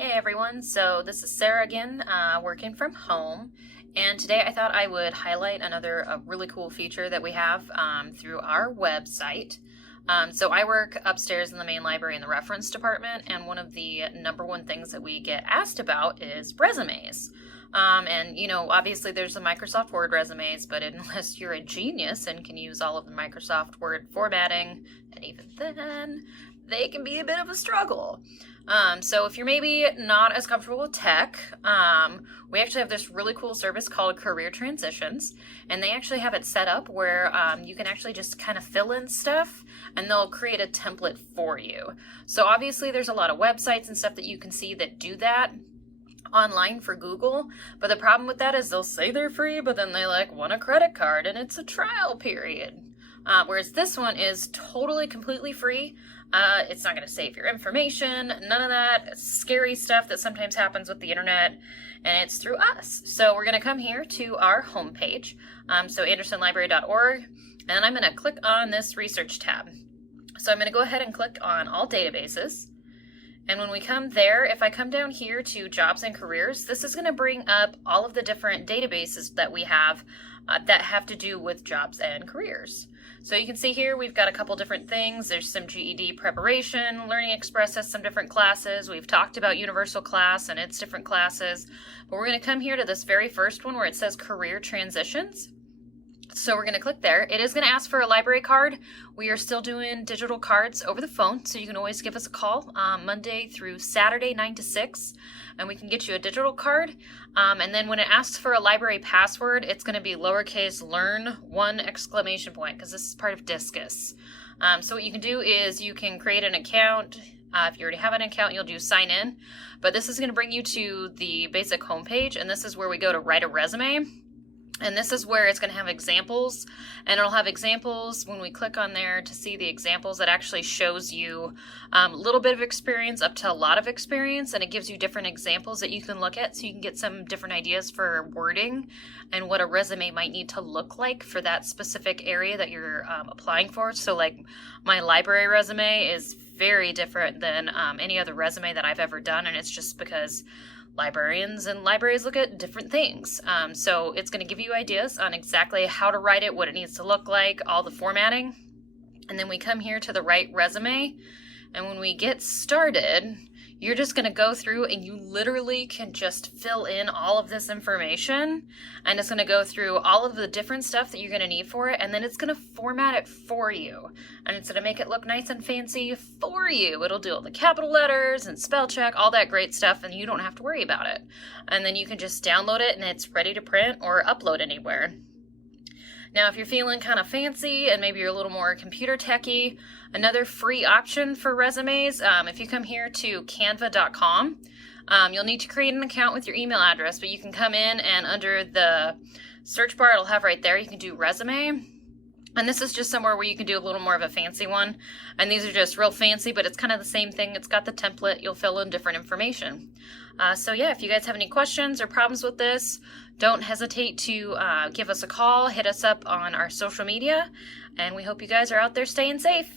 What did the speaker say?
Hey everyone, so this is Sarah again, working from home, and today I thought I would highlight another really cool feature that we have through our website. So I work upstairs in the main library in the reference department, and one of the number one things that we get asked about is resumes. And obviously there's the Microsoft Word resumes, but unless you're a genius and can use all of the Microsoft Word formatting, and even then, they can be a bit of a struggle. So if you're maybe not as comfortable with tech, we actually have this really cool service called Career Transitions, and they actually have it set up where you can actually just kind of fill in stuff and they'll create a template for you. So obviously there's a lot of websites and stuff that you can see that do that online for Google, but the problem with that is they'll say they're free, but then they want a credit card and it's a trial period. Whereas this one is totally, completely free. It's not going to save your information, none of that scary stuff that sometimes happens with the internet, and it's through us. So we're going to come here to our homepage, so andersonlibrary.org, and I'm going to click on this research tab. So I'm going to go ahead and click on all databases. And when we come there, if I come down here to jobs and careers, this is going to bring up all of the different databases that we have that have to do with jobs and careers. So you can see here we've got a couple different things. There's some GED preparation. Learning Express has some different classes. We've talked about Universal Class and its different classes. But we're going to come here to this very first one where it says Career Transitions. So we're going to click there. It is going to ask for a library card. We are still doing digital cards over the phone, so you can always give us a call Monday through Saturday, 9 to 6, and we can get you a digital card. And then when it asks for a library password, it's going to be lowercase learn 1 exclamation point, because this is part of Discus. So what you can do is you can create an account. If you already have an account, you'll do sign in. But this is going to bring you to the basic homepage, and this is where we go to write a resume. And this is where it's going to have examples, and it'll have examples when we click on there to see the examples. That actually shows you a little bit of experience up to a lot of experience, and it gives you different examples that you can look at so you can get some different ideas for wording and what a resume might need to look like for that specific area that you're applying for. So like my library resume is very different than any other resume that I've ever done, and it's just because librarians and libraries look at different things. So it's going to give you ideas on exactly how to write it, what it needs to look like, all the formatting. And then we come here to the Write Resume. And when we get started, you're just going to go through and you literally can just fill in all of this information. And it's going to go through all of the different stuff that you're going to need for it. And then it's going to format it for you. And it's going to make it look nice and fancy for you. It'll do all the capital letters and spell check, all that great stuff. And you don't have to worry about it. And then you can just download it and it's ready to print or upload anywhere. Now, if you're feeling kind of fancy and maybe you're a little more computer techy, another free option for resumes, if you come here to canva.com, you'll need to create an account with your email address, but you can come in and under the search bar, it'll have right there, you can do resume. And this is just somewhere where you can do a little more of a fancy one. And these are just real fancy, but it's kind of the same thing. It's got the template. You'll fill in different information. So yeah, if you guys have any questions or problems with this, don't hesitate to give us a call, hit us up on our social media, and we hope you guys are out there staying safe.